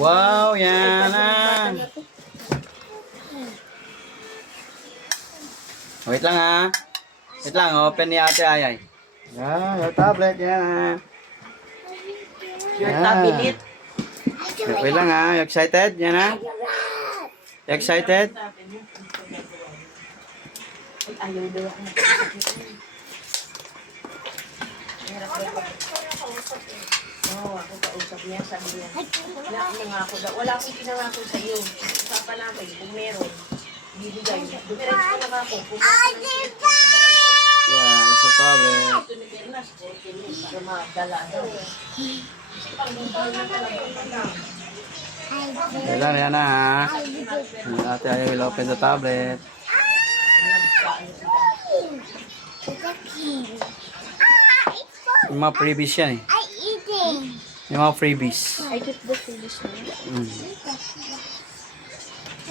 Wow, yan na. Wait lang ha. Wait lang, open ni Ate Ayay. Yan, yung tablet, yan ha. Your Yan. tablet. Wait lang ha, you excited? Yan ha. You excited? Ayaw daw ako. Oo, ako kausap niya. Sabi niya, nangako daw. Wala akong pinangako sa iyo. Usapan namin kung meron. Bibigay niya. Dumiretso ko nangako. Yan, sa tablet. Ito ni Bernas, para madala daw. Kasi pang-bubay na talaga. Wait lang, yan na ha. Ate Ayay will open the tablet. Yung mga freebies yan eh. Yung mga freebies. I get the finish na.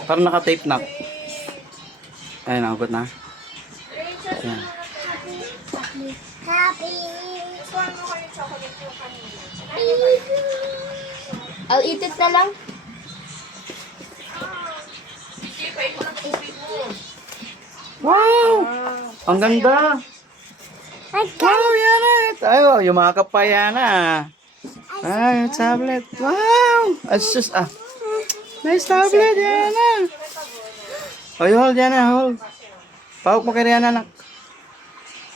Parang naka-tape na. Ayun, nagot na. Ayan. I'll eat it na lang. Wow! Ang ganda! Wow, yan na! Ay, wow, yumakap pa yan na. Ay, tablet. Wow! It's just, nice tablet, yan na. Ay, hold yan na, hold. Pawag mo kay Rihanna, anak.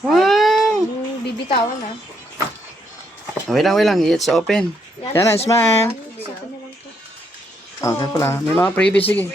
Wow! Bibitawan na. Wait lang, it's open. Yan na, smile. Sa akin na lang to. Okay pala, may mga freebies, sige.